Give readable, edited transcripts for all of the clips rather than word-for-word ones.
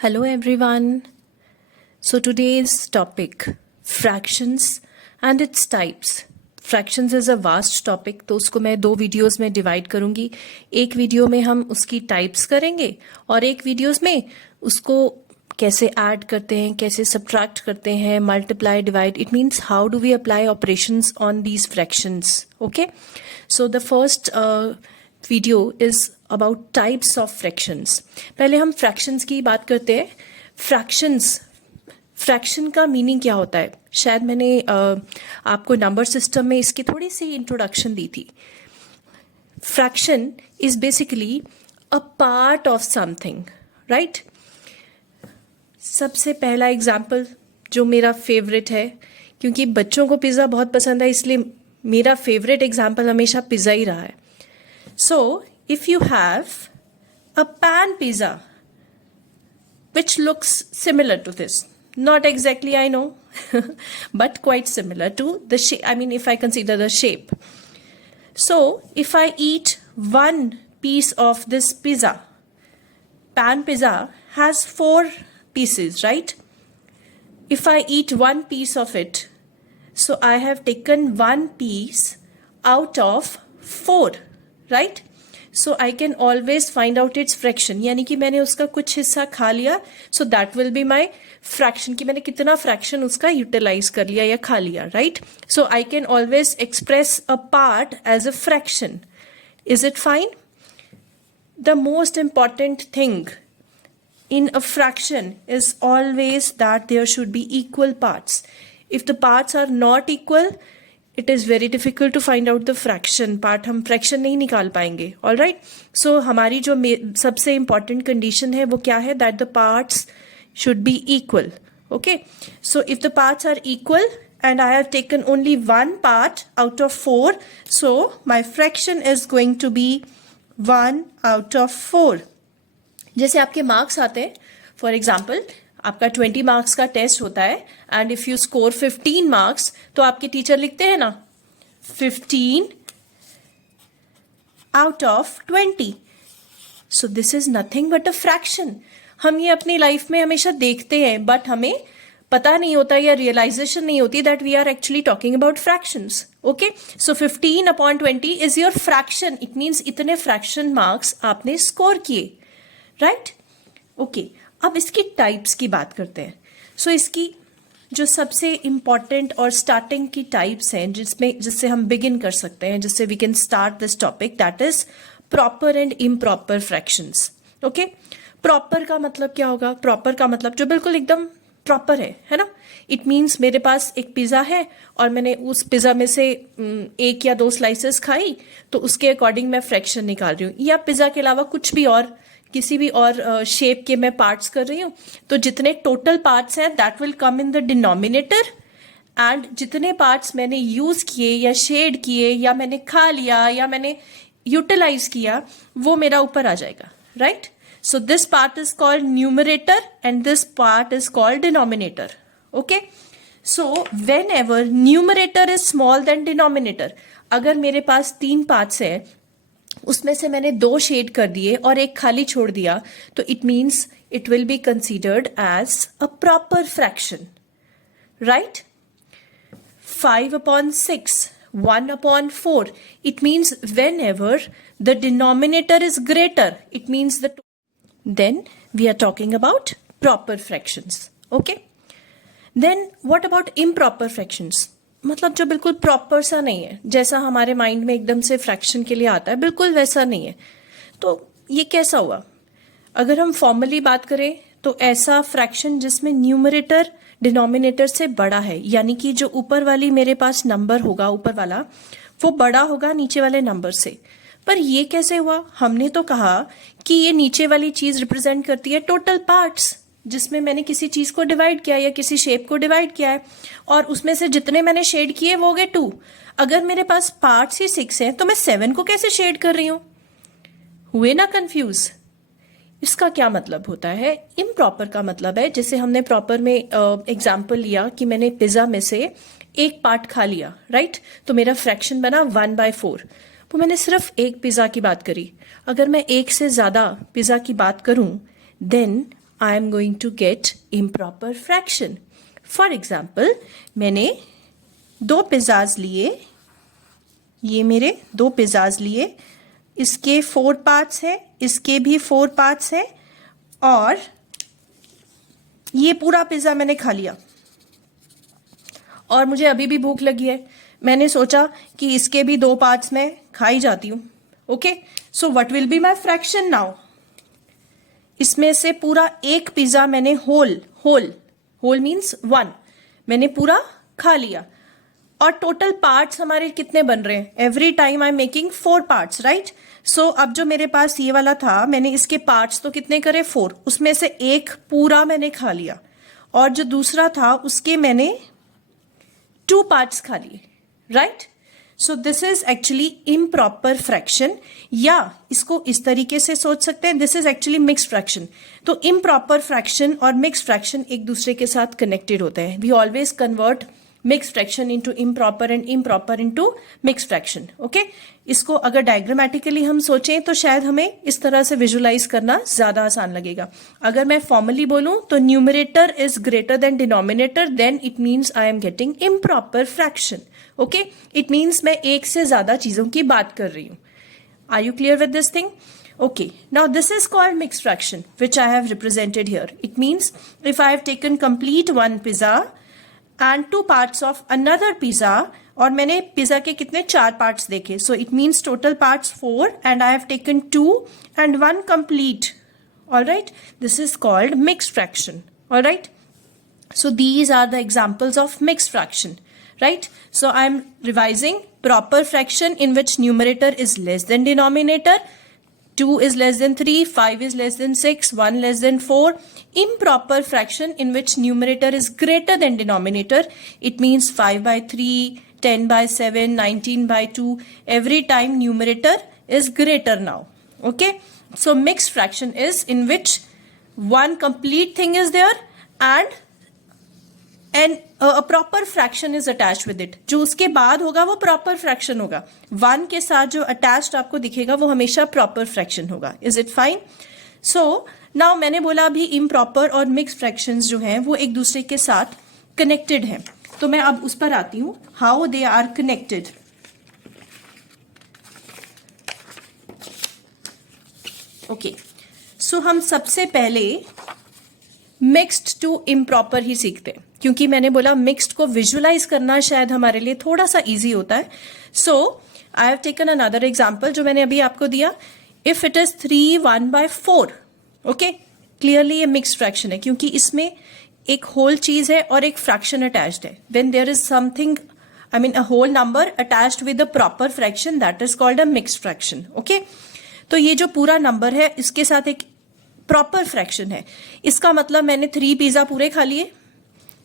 Hello everyone. So today's topic fractions and its types. Fractions is a vast topic, तो उसको मैं दो videos में डिवाइड करूंगी. एक वीडियो में हम उसकी टाइप्स करेंगे और एक वीडियोस में उसको कैसे ऐड करते हैं, कैसे सब्ट्रैक्ट करते हैं, multiply, divide. It means how do we apply operations on these fractions. Okay, so the first video is about types of fractions. पहले हम फ्रैक्शंस की बात करते हैं. फ्रैक्शन का मीनिंग क्या होता है? शायद मैंने आपको नंबर सिस्टम में इसकी थोड़ी सी इंट्रोडक्शन दी थी. Fraction is basically a part of something, right? सबसे पहला एग्जाम्पल जो मेरा फेवरेट है, क्योंकि बच्चों को पिज़्ज़ा बहुत पसंद है, इसलिए मेरा फेवरेट एग्जाम्पल हमेशा पिज़्ज़ा ही रहा है. So, if you have a pan pizza which looks similar to this, not exactly I know, but quite similar to the shape. I mean, if I consider the shape. So, if I eat one piece of this pizza, pan pizza has 4 pieces, right? If I eat one piece of it, so I have taken one piece out of 4. Right? So I can always find out it's fraction, यानी कि मैंने उसका कुछ हिस्सा खा लिया, so that will be my fraction, कि मैंने कितना फ्रैक्शन उसका यूटिलाइज कर लिया या खा लिया, right? So I can always express a part as a fraction. Is it fine? The most important thing in a fraction is always that there should be equal parts. If the parts are not equal, it is very difficult to find out the fraction part. हम fraction नहीं निकाल पाएंगे. All right? So हमारी जो सबसे important condition है वो क्या है? That the parts should be equal. Okay? So if the parts are equal and I have taken only one part out of 4, so my fraction is going to be 1 out of 4. जैसे आपके marks आते हैं, for example आपका 20 marks का test होता है and if you score 15 marks, तो आपके टीचर लिखते हैं ना 15 out of 20. So this is nothing but a fraction. हम ये अपनी लाइफ में हमेशा देखते हैं, बट हमें पता नहीं होता या रियलाइजेशन नहीं होती that we are actually talking about fractions. Okay, so 15 upon 20 is your fraction. It means इतने फ्रैक्शन मार्क्स आपने स्कोर किए, राइट? ओके, अब इसकी टाइप्स की बात करते हैं. सो इसकी जो सबसे इंपॉर्टेंट और स्टार्टिंग की टाइप्स हैं जिससे हम बिगिन कर सकते हैं, जिससे we can start this topic, that is proper and improper fractions. Okay, proper का मतलब क्या होगा? प्रॉपर का मतलब जो बिल्कुल एकदम प्रॉपर है ना? इट मीन्स मेरे पास एक पिज़्ज़ा है और मैंने उस पिज़्ज़ा में से 1 या 2 स्लाइसेस खाई, तो उसके अकॉर्डिंग मैं फ्रैक्शन निकाल रही हूँ. या पिज़्ज़ा के अलावा कुछ भी और, किसी भी और शेप के मैं पार्ट्स कर रही हूँ, तो जितने टोटल पार्ट्स हैं that will come in the denominator, and जितने पार्ट्स मैंने यूज किए या शेड किए या मैंने खा लिया या मैंने यूटिलाइज किया, वो मेरा ऊपर आ जाएगा, right? So this part is called numerator and this part is called denominator. Okay, so when ever numerator is small than denominator, अगर मेरे पास 3 पार्ट्स है, उसमें से मैंने 2 शेड कर दिए और एक खाली छोड़ दिया, तो it means it will be considered as a proper fraction, right? 5 upon 6, 1 upon 4, it means whenever the denominator is greater, it means then we are talking about proper fractions. Okay? Then what about improper fractions? मतलब जो बिल्कुल proper सा नहीं है, जैसा हमारे mind में एकदम से फ्रैक्शन के लिए आता है, बिल्कुल वैसा नहीं है. तो ये कैसा हुआ? अगर हम फॉर्मली बात करें तो ऐसा फ्रैक्शन जिसमें न्यूमरेटर डिनोमिनेटर से बड़ा है, यानी कि जो ऊपर वाली मेरे पास नंबर होगा, ऊपर वाला, वो बड़ा होगा नीचे वाले नंबर से. पर ये कैसे हुआ? हमने तो कहा कि ये नीचे वाली चीज रिप्रेजेंट करती है टोटल पार्ट्स, जिसमें मैंने किसी चीज को डिवाइड किया या किसी शेप को डिवाइड किया है, और उसमें से जितने मैंने शेड किए वो हो गए 2. अगर मेरे पास पार्ट्स ही 6 हैं, तो मैं 7 को कैसे शेड कर रही हूं? हुए ना कंफ्यूज? इसका क्या मतलब होता है? इम्प्रॉपर का मतलब है, जैसे हमने प्रॉपर में एग्जाम्पल लिया कि मैंने पिज्जा में से एक पार्ट खा लिया, राइट? तो मेरा फ्रैक्शन बना 1/4. वो मैंने सिर्फ एक पिज्जा की बात करी. अगर मैं एक से ज्यादा पिज्जा की बात करूं, then I am going to get improper fraction. For example, मैंने 2 पिज़्ज़ाज लिए, ये मेरे 2 पिज़्ज़ाज लिए, इसके 4 पार्ट्स हैं, इसके भी 4 पार्ट्स हैं, और ये पूरा पिज़्ज़ा मैंने खा लिया और मुझे अभी भी भूख लगी है। मैंने सोचा कि इसके भी 2 पार्ट्स में खा ही जाती हूँ। Okay, so what will be my fraction now? इसमें से पूरा एक पिज़्ज़ा मैंने होल मीन्स 1 मैंने पूरा खा लिया, और टोटल पार्ट्स हमारे कितने बन रहे हैं? Every time I am making 4 parts, right? So अब जो मेरे पास ये वाला था, मैंने इसके पार्ट्स तो कितने करे? 4, उसमें से एक पूरा मैंने खा लिया, और जो दूसरा था उसके मैंने 2 पार्ट्स खा लिए, right? So this is actually improper fraction, या इसको इस तरीके से सोच सकते हैं, this is actually mixed fraction. तो इम्प्रॉपर फ्रैक्शन और मिक्स्ड फ्रैक्शन एक दूसरे के साथ कनेक्टेड होते हैं। We always convert mixed fraction into improper and improper into mixed fraction. Okay, इसको अगर डायग्रामेटिकली हम सोचें तो शायद हमें इस तरह से विजुलाइज करना ज्यादा आसान लगेगा। अगर मैं फॉर्मली बोलूं तो numerator is greater than denominator, then it means I am getting improper fraction. Okay, it means मैं एक से ज्यादा चीजों की बात कर रही हूं। Are you clear with this thing? Okay, now this is called mixed fraction, which I have represented here. It means if I have taken complete one pizza and 2 parts of another pizza, और मैंने pizza के कितने 4 parts देखे, so it means total parts 4 and I have taken 2 and 1 complete. All right, this is called mixed fraction. All right, so these are the examples of mixed fraction, right? So I am revising: proper fraction in which numerator is less than denominator, 2 is less than 3, 5 is less than 6, 1 less than 4. Improper fraction in which numerator is greater than denominator, it means 5 by 3, 10 by 7, 19 by 2. Every time numerator is greater now. Okay, so mixed fraction is in which one complete thing is there and a proper fraction is attached with it. जो उसके बाद होगा वो proper fraction होगा। 1 के साथ जो attached आपको दिखेगा वो हमेशा proper fraction होगा। Is it fine? So now मैंने बोला अभी improper और mixed fractions जो हैं वो एक दूसरे के साथ connected हैं। तो मैं अब उस पर आती हूँ, how they are connected. Okay, so हम सबसे पहले मिक्स्ड टू इम्प्रॉपर ही सीखते हैं, क्योंकि मैंने बोला मिक्स्ड को विजुलाइज करना शायद हमारे लिए थोड़ा सा इजी होता है। So I have taken another example जो मैंने अभी आपको दिया। If it is 3 1 by 4, okay, clearly ये मिक्स्ड फ्रैक्शन है, क्योंकि इसमें एक होल चीज है और एक फ्रैक्शन अटैच्ड है। When there is something, I mean a whole number attached with a proper fraction, that is called a mixed fraction. Okay, तो ये जो पूरा नंबर है इसके साथ एक प्रॉपर फ्रैक्शन है। इसका मतलब मैंने 3 पिज्जा पूरे खा लिए,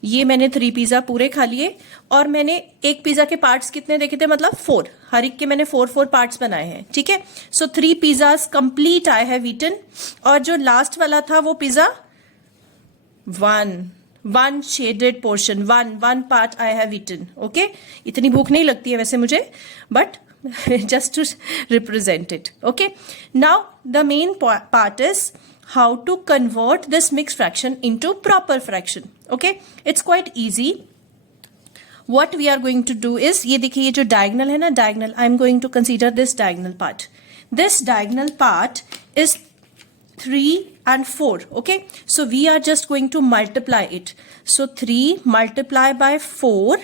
ये मैंने 3 पिज्जा पूरे खा लिए, और मैंने एक पिज्जा के पार्ट्स कितने देखे थे, मतलब 4, हर एक के मैंने 4 पार्ट्स बनाए हैं। ठीक है, so 3 pizzas complete I have eaten, और जो लास्ट वाला था वो pizza 1 shaded portion, 1 part I have eaten. Okay, इतनी भूख नहीं लगती है वैसे मुझे, but just to represent it. Okay, now the main part is how to convert this mixed fraction into proper fraction. Okay, it's quite easy. What we are going to do is, ये देखिए ये जो diagonal है ना, diagonal, I am going to consider this diagonal part. This diagonal part is 3 and 4. Okay, so we are just going to multiply it. So 3 multiply by 4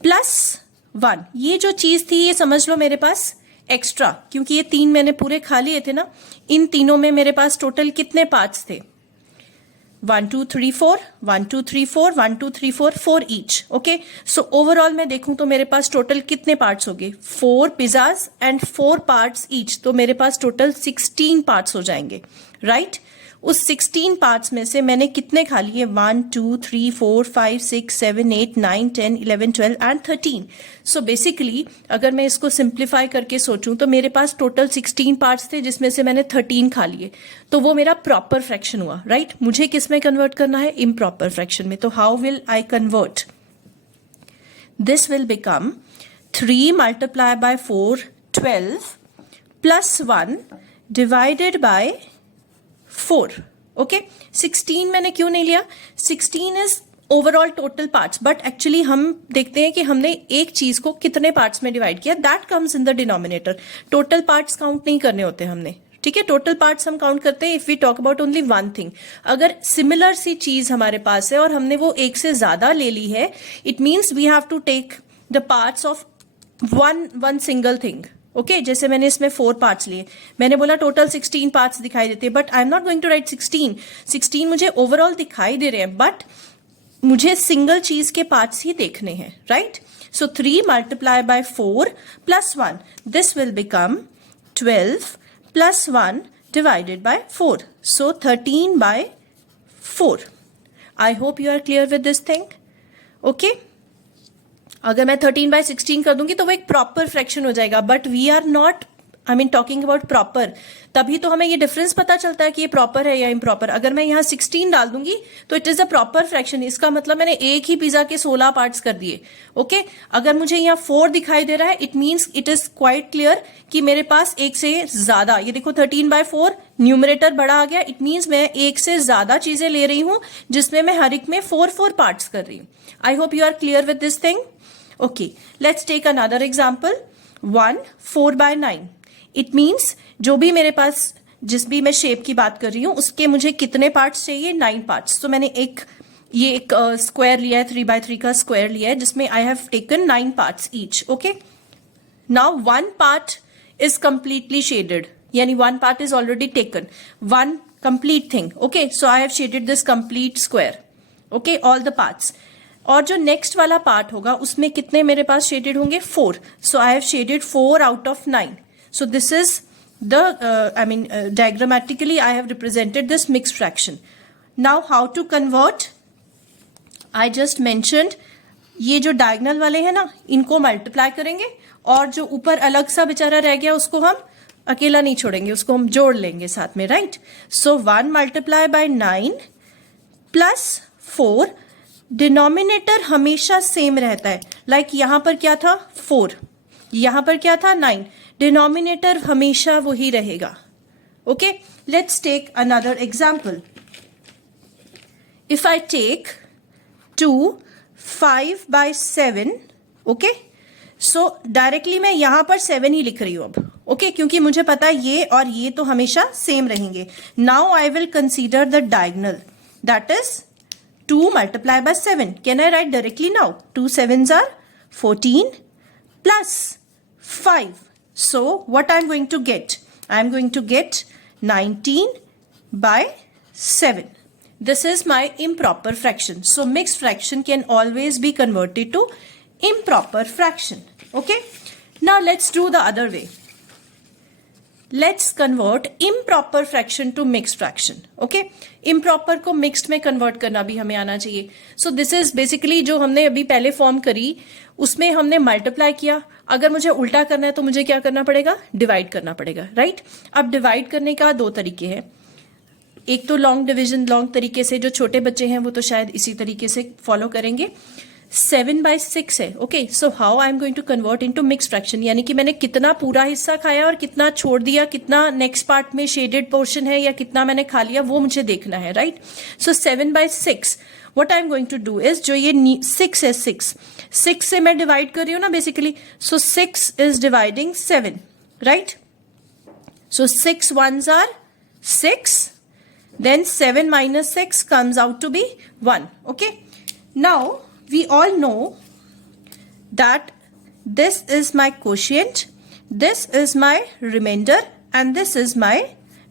plus 1, ये जो चीज थी ये समझ लो मेरे पास एक्स्ट्रा, क्योंकि ये 3 मैंने पूरे खा लिए थे ना। इन तीनों में मेरे पास टोटल कितने पार्ट्स थे? 1 2 3 4, 1 2 3 4, 1 2 3 4, 4 ईच। ओके, सो ओवरऑल मैं देखूं तो मेरे पास टोटल कितने पार्ट्स हो गए? 4 पिज्जाज एंड 4 पार्ट्स ईच, तो मेरे पास टोटल 16 पार्ट्स हो जाएंगे, राइट? उस 16 पार्ट्स में से मैंने कितने खा लिए? 1 2 3 4 5 6 7 8 9 10 11 12 एंड 13। सो बेसिकली अगर मैं इसको सिंप्लीफाई करके सोचूं तो मेरे पास टोटल 16 पार्ट्स थे, जिसमें से मैंने 13 खा लिए, तो वो मेरा प्रॉपर फ्रैक्शन हुआ, राइट? मुझे किस में कन्वर्ट करना है? इम्प्रॉपर फ्रैक्शन में। तो how will I convert? This will become 3 multiply by 4 12 plus 1 divided by 4. Okay 16 मैंने क्यों नहीं लिया? 16 is overall total parts, but actually हम देखते हैं कि हमने एक चीज को कितने पार्ट्स में डिवाइड किया, that comes in the denominator. Total parts count नहीं करने होते हमने, ठीक है. टोटल पार्ट्स हम काउंट करते हैं if we talk about only one thing. अगर सिमिलर सी चीज हमारे पास है और हमने वो एक से ज्यादा ले ली है, it means we have to take the parts of one single thing. Okay जैसे मैंने इसमें 4 पार्ट्स लिए, मैंने बोला टोटल 16 पार्ट्स दिखाई देते हैं, but I am not going to write 16 मुझे ओवरऑल दिखाई दे रहे हैं, बट मुझे सिंगल चीज के पार्ट्स ही देखने हैं, right. So 3 multiply by 4 plus 1, this will become 12 plus 1 divided by 4, so 13 by 4. I hope you are clear with this thing. Okay अगर मैं 13 बाय 16 कर दूंगी तो वो एक प्रॉपर फ्रैक्शन हो जाएगा, but we are not talking about proper. तभी तो हमें ये डिफरेंस पता चलता है कि ये प्रॉपर है या इम्प्रॉपर. अगर मैं यहाँ 16 डाल दूंगी तो it is a proper fraction. इसका मतलब मैंने एक ही पिज्जा के 16 पार्ट्स कर दिए. ओके अगर मुझे यहाँ 4 दिखाई दे रहा है, it means it is quite clear कि मेरे पास एक से ज्यादा, ये देखो 13 बाय 4 न्यूमरेटर बड़ा आ गया, इट मीन्स मैं एक से ज्यादा चीजें ले रही हूं जिसमें मैं हर एक में 4 पार्ट्स कर रही हूं. I hope you are clear with this thing. Okay, let's take another example. 1 4 by 9. It means जो भी मेरे पास जिस भी मैं शेप की बात कर रही हूं उसके मुझे कितने पार्ट्स चाहिए? 9 पार्ट्स. तो मैंने ये एक स्क्वायर लिया है, 3 by 3 का स्क्वायर लिया है जिसमें आई have taken 9 parts each. Okay now 1 part is completely shaded, यानी 1 part is already taken, 1 complete thing. Okay so I have shaded this complete square. Okay all the parts. और जो next वाला part होगा उसमें कितने मेरे पास शेडेड होंगे? 4. So I have shaded 4 out of 9. So this is the diagrammatically I have represented this mixed fraction. Now how to convert? I just mentioned ये जो डायगनल वाले हैं ना इनको मल्टीप्लाई करेंगे और जो ऊपर अलग सा बेचारा रह गया उसको हम अकेला नहीं छोड़ेंगे, उसको हम जोड़ लेंगे साथ में, right. So 1 multiply by 9 plus 4. Denominator हमेशा सेम रहता है. लाइक यहां पर क्या था? 4, यहां पर क्या था? 9. डिनोमिनेटर हमेशा वही रहेगा. Okay let's take another example. If I take 2 5 by 7. Okay so directly मैं यहां पर 7 ही लिख रही हूं अब. ओके क्योंकि मुझे पता है ये और ये तो हमेशा सेम रहेंगे. Now I will consider the diagonal, that is 2 multiply by 7. Can I write directly now? 2 7s are 14 plus 5. So what I'm going to get? I'm going to get 19 by 7. This is my improper fraction. So mixed fraction can always be converted to improper fraction. Okay? Now let's do the other way. Let's convert improper fraction to mixed fraction. Okay? Improper को mixed में convert करना भी हमें आना चाहिए. So this is basically जो हमने अभी पहले फॉर्म करी उसमें हमने मल्टीप्लाई किया. अगर मुझे उल्टा करना है तो मुझे क्या करना पड़ेगा? डिवाइड करना पड़ेगा, राइट. अब डिवाइड करने का 2 तरीके हैं. एक तो लॉन्ग डिविजन, लॉन्ग तरीके से, जो छोटे बच्चे हैं वो तो शायद इसी तरीके से फॉलो करेंगे. 7 by 6 है. Okay so how I am going to convert into mix fraction, यानी कि मैंने कितना पूरा हिस्सा खाया और कितना छोड़ दिया, कितना नेक्स्ट पार्ट में शेडेड पोर्शन है या कितना मैंने खा लिया, वो मुझे देखना है, right. So 7 by 6 what I am going to do is, जो ये 6 है, 6 से मैं डिवाइड कर रही हूं ना basically. So 6 is dividing 7, right. So 6 ones are 6, then 7 minus 6 comes out to be 1. Okay, now we all know that this is my quotient, this is my remainder, and this is my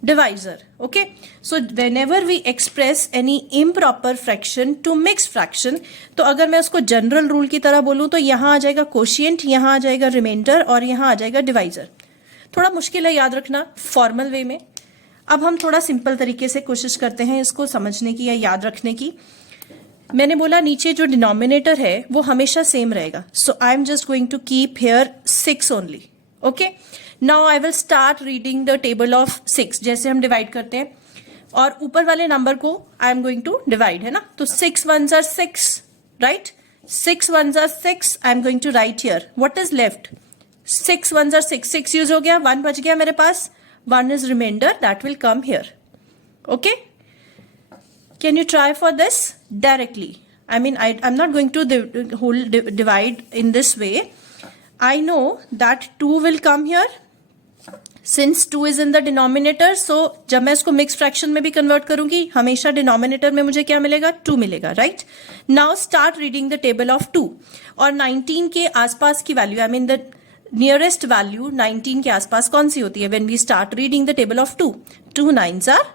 divisor. Okay, so whenever we express any improper fraction to mixed fraction, तो अगर मैं उसको general rule की तरह बोलूं तो यहां आ जाएगा quotient, यहां आ जाएगा remainder और यहां आ जाएगा divisor. थोड़ा मुश्किल है याद रखना फॉर्मल वे में. अब हम थोड़ा सिंपल तरीके से कोशिश करते हैं इसको समझने की या याद रखने की. मैंने बोला नीचे जो डिनोमिनेटर है वो हमेशा सेम रहेगा. So I am just going to keep here 6 only. Okay now I will start reading the table of 6, जैसे हम डिवाइड करते हैं, और ऊपर वाले नंबर को I am going to divide, है ना. तो 6 ones are 6, right. 6 ones are 6. I am going to write here what is left. 6 ones are 6, 6 use हो गया, 1 बच गया मेरे पास, 1 is remainder, that will come here. Okay, Can you try for this directly? I mean, I'm not going to divide in this way. I know that 2 will come here. Since 2 is in the denominator, so जब मैं इसको mix fraction में भी convert करूंगी, हमेशा denominator में मुझे क्या मिलेगा? 2 मिलेगा, right? Now start reading the table of 2. और 19 के आसपास की value, I mean the nearest value 19 के आसपास कौन सी होती है? When we start reading the table of 2, 2 9s are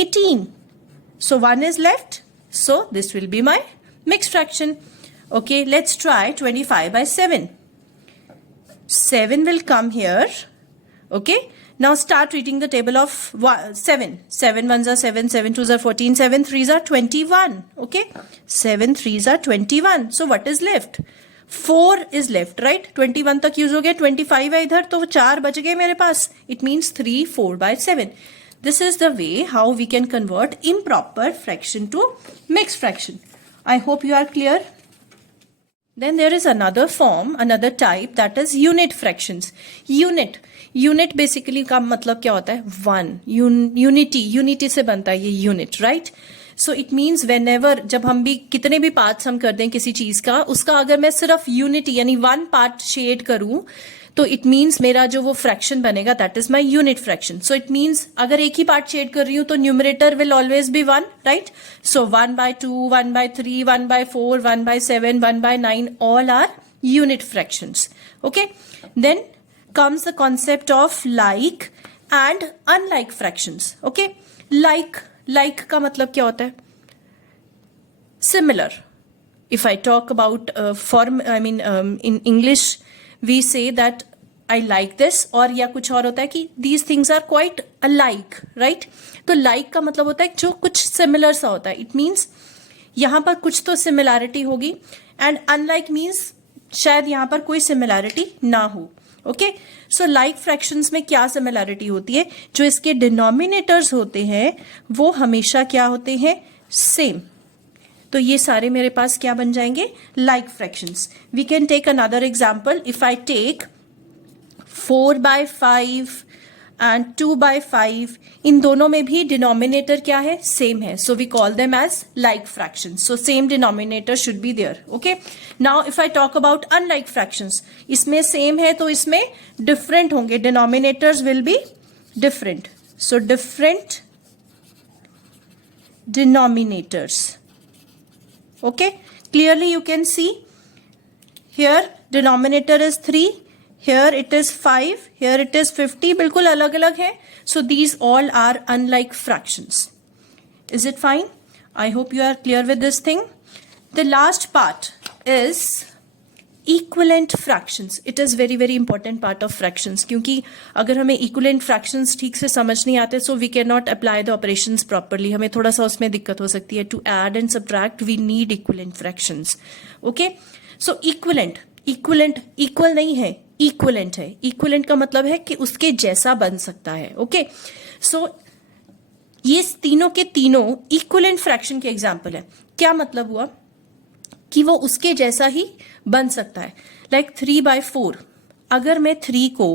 18. So 1 is left. So this will be my mixed fraction. Okay, let's try 25 by 7. 7 will come here. Okay, now start reading the table of 7. 7 1s are 7, 7 2s are 14, 7 3s are 21. Okay, 7 3s are 21. So what is left? 4 is left, right? 21 तक use हो गया, 25 है इधर, तो 4 बच गए मेरे पास. It means 3 4 by 7. This is the way how we can convert improper fraction to mixed fraction. I hope you are clear. Then there is another form, another type, that is unit fractions. Unit basically का मतलब क्या होता है? 1. Unity से बनता है ये unit, right? So it means whenever, जब हम भी कितने भी पार्ट्स हम कर दें किसी चीज का, उसका अगर मैं सिर्फ यूनिटी यानी 1 पार्ट शेड करूं, तो इट मीन्स मेरा जो वो फ्रैक्शन बनेगा that is my unit fraction. So it means अगर एक ही पार्ट शेड कर रही हूं तो numerator will always be 1, right? So 1 by 2, 1 by 3, 1 by 4, 1 by 7, 1 by 9, all are unit fractions. Okay, then comes the concept of like and unlike fractions. Okay, like का मतलब क्या होता है? Similar. If I talk about in English we say that I like this, और या कुछ और होता है कि these things are quite alike, right? तो like का मतलब होता है जो कुछ similar सा होता है. It means यहाँ पर कुछ तो similarity होगी, and unlike means शायद यहाँ पर कोई similarity ना हो. ओके, सो लाइक फ्रैक्शंस में क्या सिमिलैरिटी होती है? जो इसके डिनोमिनेटर्स होते हैं वो हमेशा क्या होते हैं? सेम. तो ये सारे मेरे पास क्या बन जाएंगे? Like fractions. We can take another example. If I take 4 by 5 and 2 by 5, इन दोनों में भी डिनोमिनेटर क्या है? सेम है. So we call them as like fractions. So same denominator should be there. Okay, now if I talk about unlike fractions, इसमें same है तो इसमें डिफरेंट होंगे. Denominators will be different. So different denominators. Okay, clearly you can see here denominator is 3, here it is 5, here it is 50. बिल्कुल अलग अलग है. So these all are unlike fractions. Is it fine? I hope you are clear with this thing. The last part is equivalent fractions. It is very very important part of fractions, क्योंकि अगर हमें equivalent fractions ठीक से समझ नहीं आते, so we cannot apply the operations properly. हमें थोड़ा सा उसमें दिक्कत हो सकती है. To add and subtract we need equivalent fractions. Okay, so equivalent equal नहीं है, equivalent है. equivalent का मतलब है कि उसके जैसा बन सकता है. Okay, so ये तीनों के तीनों equivalent fraction के example है. क्या मतलब हुआ? कि वो उसके जैसा ही बन सकता है. लाइक 3 by 4, अगर मैं 3 को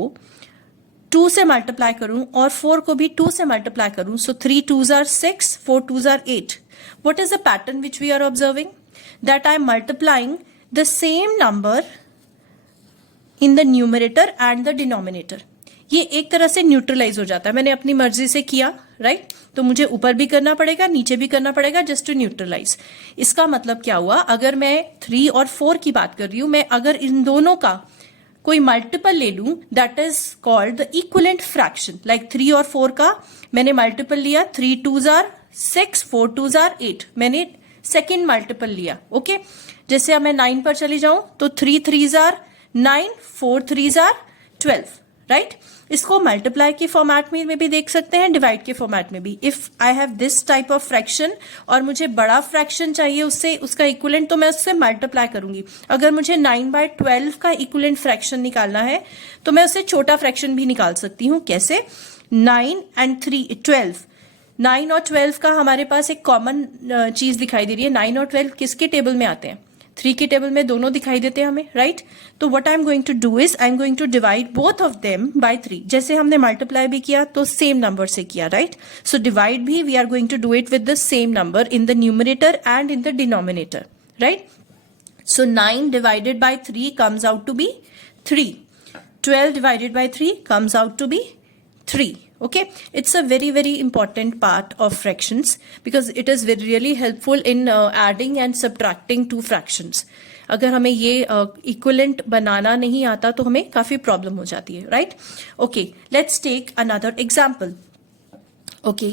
2 से मल्टीप्लाई करूं और 4 को भी 2 से मल्टीप्लाई करूं, सो 3 2s are 6, 4 2s are 8. What is the pattern which we are observing? That I am multiplying the same number in the numerator and the denominator. ये एक तरह से न्यूट्रलाइज हो जाता है. मैंने अपनी मर्जी से किया, राइट? तो मुझे ऊपर भी करना पड़ेगा, नीचे भी करना पड़ेगा, जस्ट टू न्यूट्रलाइज. इसका मतलब क्या हुआ? अगर मैं 3 और 4 की बात कर रही हूं, मैं अगर इन दोनों का कोई मल्टीपल ले लूं, that is called the equivalent fraction. Like 3 और 4 का मैंने मल्टीपल लिया, 3 2s are 6, 4 2s are 8. मैंने सेकेंड मल्टीपल लिया. ओके, जैसे अब मैं 9 पर चली जाऊं तो 3 3s are 9, 4 3s are 12, right? इसको मल्टीप्लाई के फॉर्मेट में भी देख सकते हैं, डिवाइड के फॉर्मेट में भी. If I have this type of fraction और मुझे बड़ा फ्रैक्शन चाहिए उससे उसका इक्विवेलेंट, तो मैं उससे मल्टीप्लाई करूंगी. अगर मुझे 9 by 12 का इक्विवेलेंट फ्रैक्शन निकालना है तो मैं उससे छोटा फ्रैक्शन भी निकाल सकती हूँ. कैसे? 9 and 3 12. 9 और 12 का हमारे पास एक कॉमन चीज दिखाई दे रही है. 9 और 12 किसके टेबल में आते हैं? 3 के टेबल में दोनों दिखाई देते हैं हमें, राइट? तो what I am going to do is I am going to divide both of them by 3. जैसे हमने मल्टीप्लाई भी किया तो सेम नंबर से किया, राइट? सो डिवाइड भी we are going to do it with the same number in the numerator and in the denominator, right? So 9 divided by 3 comes out to be 3. 12 divided by 3 comes out to be 3. Okay, it's a very, very important part of fractions because it is really helpful in adding and subtracting two fractions. अगर हमें ये equivalent बनाना नहीं आता तो हमें काफी problem हो जाती है, right? Okay, let's take another example. Okay,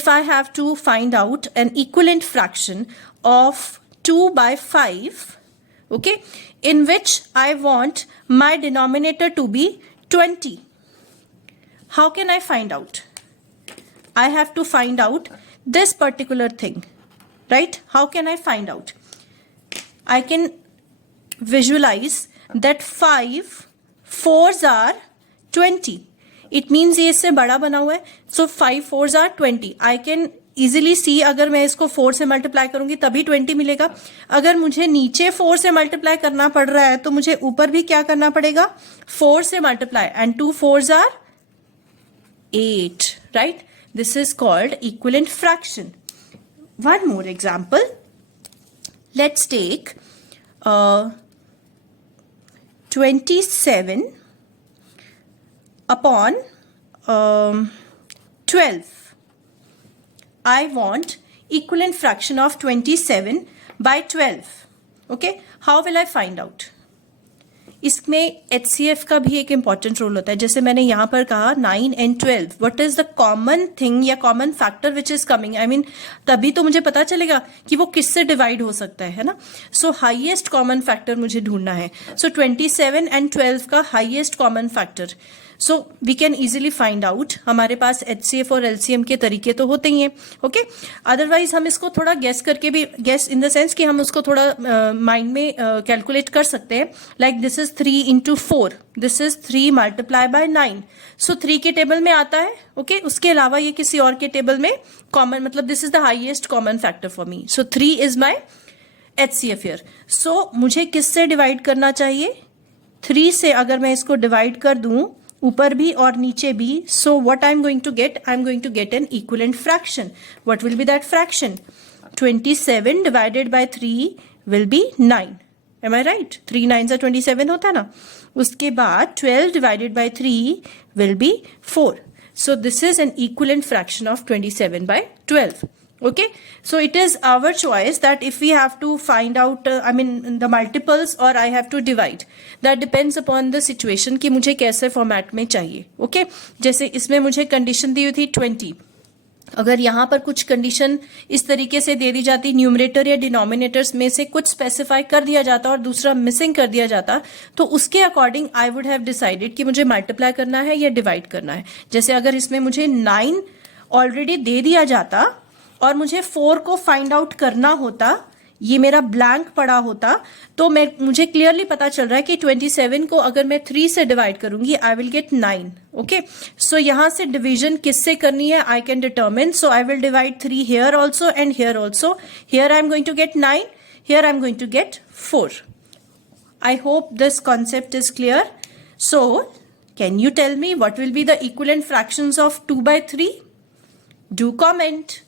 if I have to find out an equivalent fraction of 2 by 5, okay, in which I want my denominator to be 20. How can I find out? I have to find out this particular thing, right? How can I find out? I can visualize that 5 4s are 20. It means ये इससे बड़ा बना हुआ है, so 5 4s are 20. I can easily सी, अगर मैं इसको 4 से मल्टीप्लाई करूंगी तभी 20 मिलेगा. अगर मुझे नीचे 4 से मल्टीप्लाई करना पड़ रहा है तो मुझे ऊपर भी क्या करना पड़ेगा? 4 से multiply, and 2 4s are 8, right? This is called equivalent fraction. One more example. Let's take 27 upon 12. I want equivalent fraction of 27 by 12. Okay, how will I find out? इसमें HCF का भी एक इंपॉर्टेंट रोल होता है. जैसे मैंने यहाँ पर कहा 9 and 12, what is the common thing या common factor which is coming? I mean तभी तो मुझे पता चलेगा कि वो किससे डिवाइड हो सकता है ना? सो हाईएस्ट कॉमन फैक्टर मुझे ढूंढना है. सो 27 and 12 का highest common factor, so we can easily find out. हमारे पास HCF और LCM के तरीके तो होते ही हैं, ओके? अदरवाइज हम इसको थोड़ा गेस करके भी, गेस इन द सेंस कि हम उसको थोड़ा माइंड में कैलकुलेट कर सकते हैं. Like this is 3 into 4, this is 3 multiply bye 9. सो 3 के टेबल में आता है, ओके? उसके अलावा ये किसी और के टेबल में कॉमन, मतलब this is the highest common factor for me. So 3 is my HCF here. So मुझे किससे डिवाइड करना चाहिए? 3 से अगर मैं इसको डिवाइड कर दूं ऊपर भी और नीचे भी, so what I am going to get? I am going to get an equivalent fraction. What will be that fraction? 27 divided by 3 will be 9. Am I right? 3 9s are 27 होता है ना. उसके बाद 12 divided by 3 will B 4. So this is an equivalent fraction of 27 by 12. Okay, so it is our choice that if we have to find out the multiples or I have to divide. That depends upon the situation कि मुझे कैसे format में चाहिए. Okay, जैसे इसमें मुझे condition दी हुई थी 20. अगर यहाँ पर कुछ कंडीशन इस तरीके से दे दी जाती, न्यूमरेटर या डिनोमिनेटर्स में से कुछ स्पेसिफाई कर दिया जाता और दूसरा मिसिंग कर दिया जाता, तो उसके according I would have decided कि मुझे मल्टीप्लाई करना है या डिवाइड करना है. जैसे अगर इसमें मुझे 9 ऑलरेडी दे दिया जाता और मुझे 4 को फाइंड आउट करना होता, ये मेरा ब्लैंक पड़ा होता, तो मुझे क्लियरली पता चल रहा है कि 27 को अगर मैं 3 से डिवाइड करूंगी I will get 9. Okay, so यहां से डिवीजन किससे करनी है I can determine. So I will divide 3 here also and here also. Here I am going to get 9, here I am going to get 4. I hope this concept is clear. So can you tell me what will be the equivalent fractions of 2 by 3? Do comment.